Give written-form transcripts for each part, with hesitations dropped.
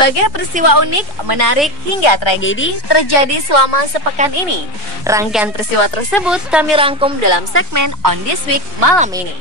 Berbagai peristiwa unik, menarik, hingga tragedi terjadi selama sepekan ini. Rangkaian peristiwa tersebut kami rangkum dalam segmen On This Week malam ini.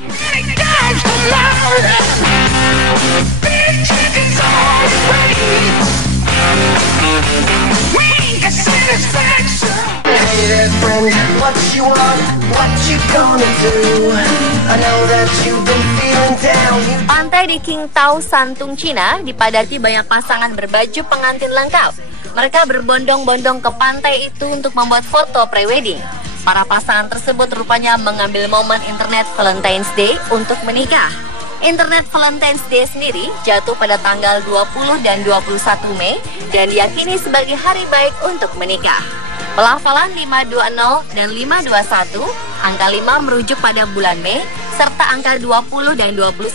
Pantai di Qingdao, Shantung, Cina dipadati banyak pasangan berbaju pengantin lengkap. Mereka berbondong-bondong ke pantai itu untuk membuat foto pre-wedding. Para pasangan tersebut rupanya mengambil momen Internet Valentine's Day untuk menikah. Internet Valentine's Day sendiri jatuh pada tanggal 20 dan 21 Mei dan diyakini sebagai hari baik untuk menikah. Pelafalan 520 dan 521, angka 5 merujuk pada bulan Mei, serta angka 20 dan 21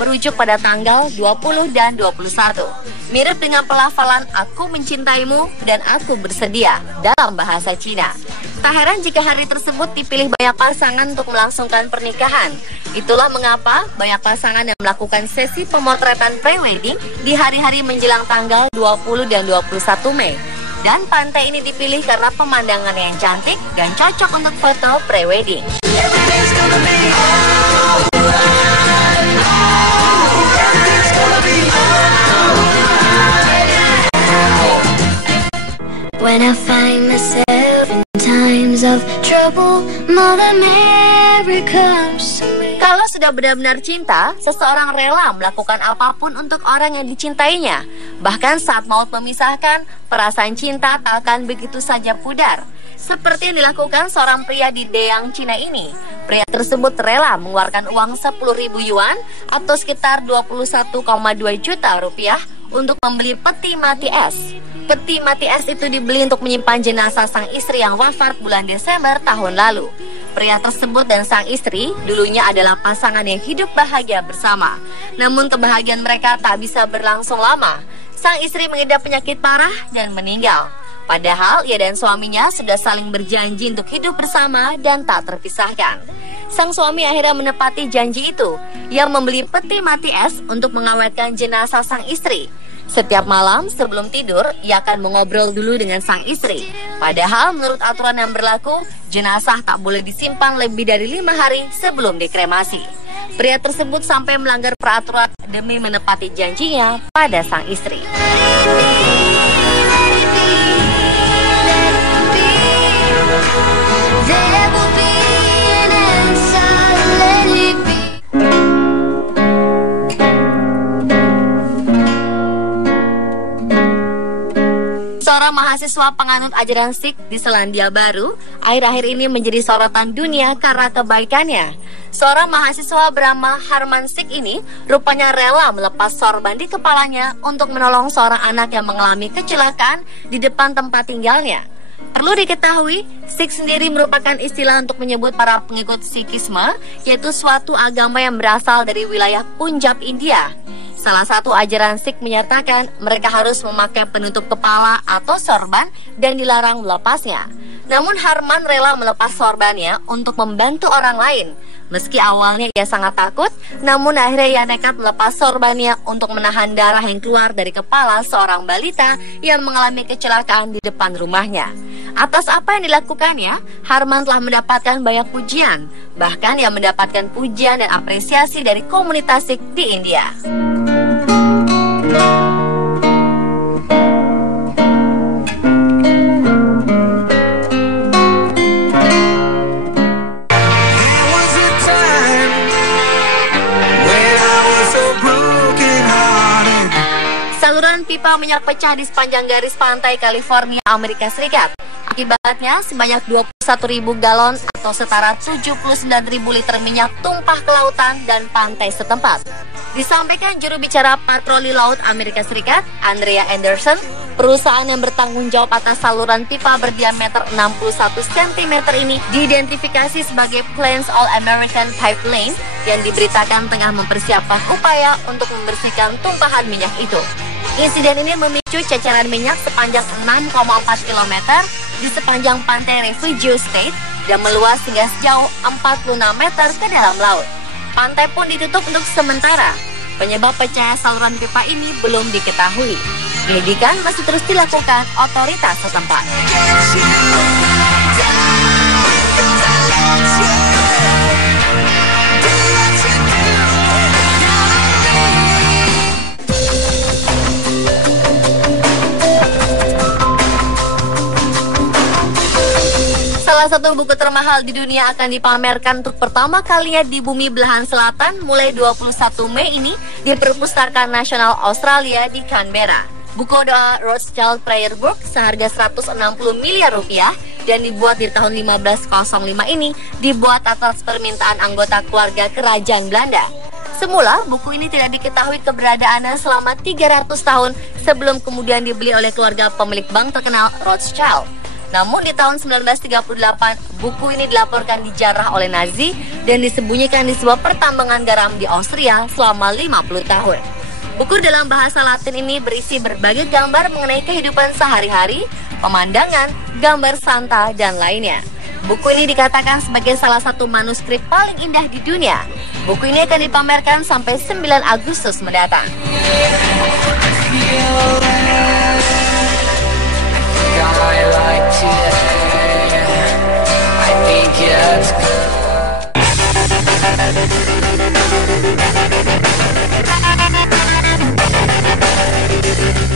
merujuk pada tanggal 20 dan 21. Mirip dengan pelafalan aku mencintaimu dan aku bersedia dalam bahasa Cina. Tak heran jika hari tersebut dipilih banyak pasangan untuk melangsungkan pernikahan. Itulah mengapa banyak pasangan yang melakukan sesi pemotretan pre-wedding di hari-hari menjelang tanggal 20 dan 21 Mei. Dan pantai ini dipilih karena pemandangannya yang cantik dan cocok untuk foto pre-wedding. When I find myself in times of trouble, Mother Mary comes to me. Kalau sudah benar-benar cinta, seseorang rela melakukan apapun untuk orang yang dicintainya. Bahkan saat maut memisahkan, perasaan cinta tak akan begitu saja pudar. Seperti yang dilakukan seorang pria di Deyang, Cina ini. Pria tersebut rela mengeluarkan uang 10.000 yuan atau sekitar 21,2 juta rupiah untuk membeli peti mati es. Peti mati es itu dibeli untuk menyimpan jenazah sang istri yang wafat bulan Desember tahun lalu. Pria tersebut dan sang istri dulunya adalah pasangan yang hidup bahagia bersama. Namun kebahagiaan mereka tak bisa berlangsung lama. Sang istri mengidap penyakit parah dan meninggal. Padahal ia dan suaminya sudah saling berjanji untuk hidup bersama dan tak terpisahkan. Sang suami akhirnya menepati janji itu. Ia membeli peti mati es untuk mengawetkan jenazah sang istri. Setiap malam sebelum tidur, ia akan mengobrol dulu dengan sang istri. Padahal menurut aturan yang berlaku, jenazah tak boleh disimpan lebih dari 5 hari sebelum dikremasi. Pria tersebut sampai melanggar peraturan demi menepati janjinya pada sang istri. Seorang mahasiswa penganut ajaran Sikh di Selandia Baru akhir-akhir ini menjadi sorotan dunia karena kebaikannya. Seorang mahasiswa bernama Harman Sikh ini rupanya rela melepas sorban di kepalanya untuk menolong seorang anak yang mengalami kecelakaan di depan tempat tinggalnya. Perlu diketahui, Sikh sendiri merupakan istilah untuk menyebut para pengikut Sikhisme, yaitu suatu agama yang berasal dari wilayah Punjab, India. Salah satu ajaran Sikh menyatakan mereka harus memakai penutup kepala atau sorban dan dilarang melepasnya. Namun Harman rela melepas sorbannya untuk membantu orang lain. Meski awalnya ia sangat takut, namun akhirnya ia nekat melepas sorbannya untuk menahan darah yang keluar dari kepala seorang balita yang mengalami kecelakaan di depan rumahnya. Atas apa yang dilakukannya, Harman telah mendapatkan banyak pujian. Bahkan ia mendapatkan pujian dan apresiasi dari komunitas Sikh di India. Saluran pipa minyak pecah di sepanjang garis pantai California, Amerika Serikat. Akibatnya, sebanyak 21.000 galon atau setara 79.000 liter minyak tumpah ke lautan dan pantai setempat. Disampaikan juru bicara Patroli Laut Amerika Serikat, Andrea Anderson, perusahaan yang bertanggung jawab atas saluran pipa berdiameter 61 cm ini diidentifikasi sebagai Plains All American Pipeline yang diberitakan tengah mempersiapkan upaya untuk membersihkan tumpahan minyak itu. Insiden ini memicu ceceran minyak sepanjang 6,4 km di sepanjang pantai Refugio State dan meluas hingga sejauh 46 meter ke dalam laut. Pantai pun ditutup untuk sementara. Penyebab pecahnya saluran pipa ini belum diketahui. Penyelidikan masih terus dilakukan otoritas setempat. Salah satu buku termahal di dunia akan dipamerkan untuk pertama kalinya di bumi belahan selatan mulai 21 Mei ini di Perpustakaan Nasional Australia di Canberra. Buku doa Rothschild Prayer Book seharga 160 miliar rupiah dan dibuat di tahun 1505 ini dibuat atas permintaan anggota keluarga kerajaan Belanda. Semula, buku ini tidak diketahui keberadaannya selama 300 tahun sebelum kemudian dibeli oleh keluarga pemilik bank terkenal Rothschild. Namun di tahun 1938, buku ini dilaporkan dijarah oleh Nazi dan disembunyikan di sebuah pertambangan garam di Austria selama 50 tahun. Buku dalam bahasa Latin ini berisi berbagai gambar mengenai kehidupan sehari-hari, pemandangan, gambar santa, dan lainnya. Buku ini dikatakan sebagai salah satu manuskrip paling indah di dunia. Buku ini akan dipamerkan sampai 9 Agustus mendatang.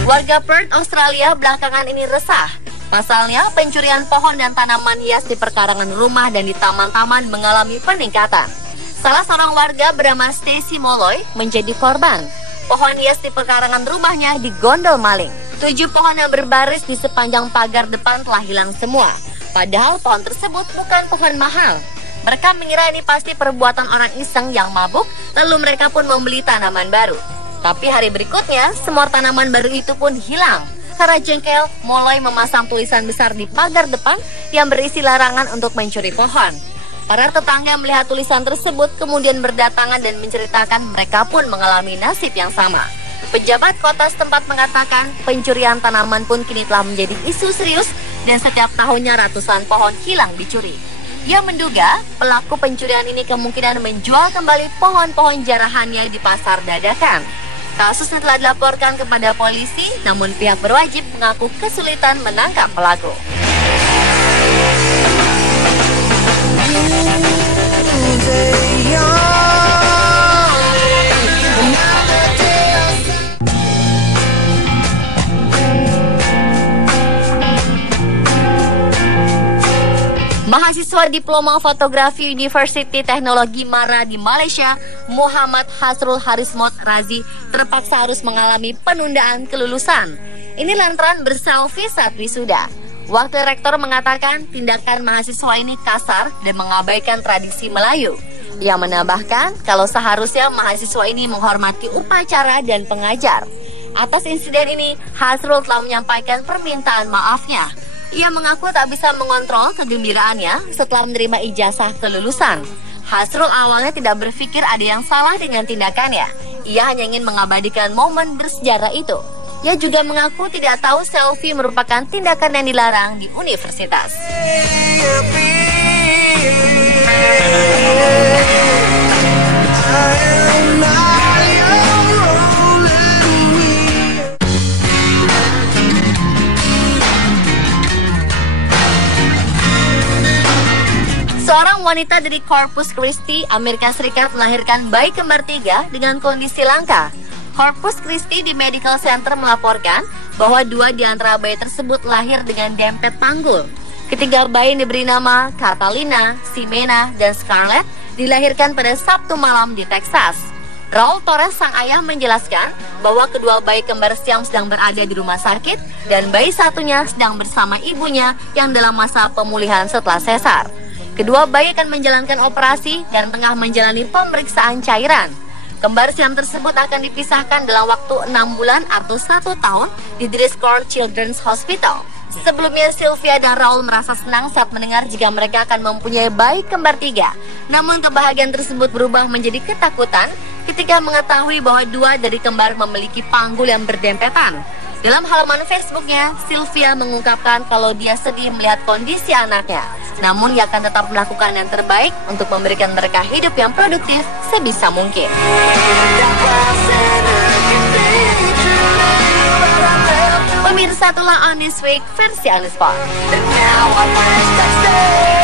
Warga Perth, Australia belakangan ini resah. Pasalnya, pencurian pohon dan tanaman hias di perkarangan rumah dan di taman-taman mengalami peningkatan. Salah seorang warga bernama Stacey Molloy menjadi korban. Pohon hias di perkarangan rumahnya digondol maling. 7 pohon yang berbaris di sepanjang pagar depan telah hilang semua. Padahal pohon tersebut bukan pohon mahal. Mereka mengira ini pasti perbuatan orang iseng yang mabuk, lalu mereka pun membeli tanaman baru. Tapi hari berikutnya, semua tanaman baru itu pun hilang. Karena jengkel, Molloy memasang tulisan besar di pagar depan yang berisi larangan untuk mencuri pohon. Para tetangga melihat tulisan tersebut kemudian berdatangan dan menceritakan mereka pun mengalami nasib yang sama. Pejabat kota setempat mengatakan pencurian tanaman pun kini telah menjadi isu serius dan setiap tahunnya ratusan pohon hilang dicuri. Ia menduga pelaku pencurian ini kemungkinan menjual kembali pohon-pohon jarahannya di pasar dadakan. Kasusnya telah dilaporkan kepada polisi, namun pihak berwajib mengaku kesulitan menangkap pelaku. Mahasiswa Diploma Fotografi Universiti Teknologi Mara di Malaysia, Muhammad Hasrul Harismot Razi, terpaksa harus mengalami penundaan kelulusan. Ini lantaran berselfie saat wisuda. Wakil rektor mengatakan tindakan mahasiswa ini kasar dan mengabaikan tradisi Melayu. Ia menambahkan kalau seharusnya mahasiswa ini menghormati upacara dan pengajar. Atas insiden ini, Hasrul telah menyampaikan permintaan maafnya. Ia mengaku tak bisa mengontrol kegembiraannya setelah menerima ijazah kelulusan. Hasrul awalnya tidak berpikir ada yang salah dengan tindakannya. Ia hanya ingin mengabadikan momen bersejarah itu. Ia juga mengaku tidak tahu selfie merupakan tindakan yang dilarang di universitas. Seorang wanita dari Corpus Christi, Amerika Serikat melahirkan bayi kembar 3 dengan kondisi langka. Corpus Christi di Medical Center melaporkan bahwa 2 di antara bayi tersebut lahir dengan dempet panggul. Ketiga bayi yang diberi nama Catalina, Ximena, dan Scarlett dilahirkan pada Sabtu malam di Texas. Raul Torres, sang ayah, menjelaskan bahwa kedua bayi kembar siam sedang berada di rumah sakit dan bayi satunya sedang bersama ibunya yang dalam masa pemulihan setelah sesar. Kedua bayi akan menjalankan operasi dan tengah menjalani pemeriksaan cairan. Kembar siam tersebut akan dipisahkan dalam waktu 6 bulan atau 1 tahun di Driscoll Children's Hospital. Sebelumnya, Sylvia dan Raul merasa senang saat mendengar jika mereka akan mempunyai bayi kembar 3. Namun kebahagiaan tersebut berubah menjadi ketakutan ketika mengetahui bahwa 2 dari kembar memiliki panggul yang berdempetan. Dalam halaman Facebooknya, Sylvia mengungkapkan kalau dia sedih melihat kondisi anaknya. Namun ia akan tetap melakukan yang terbaik untuk memberikan mereka hidup yang produktif sebisa mungkin. satulah On This Week versi On The Spot. And now I press the stay.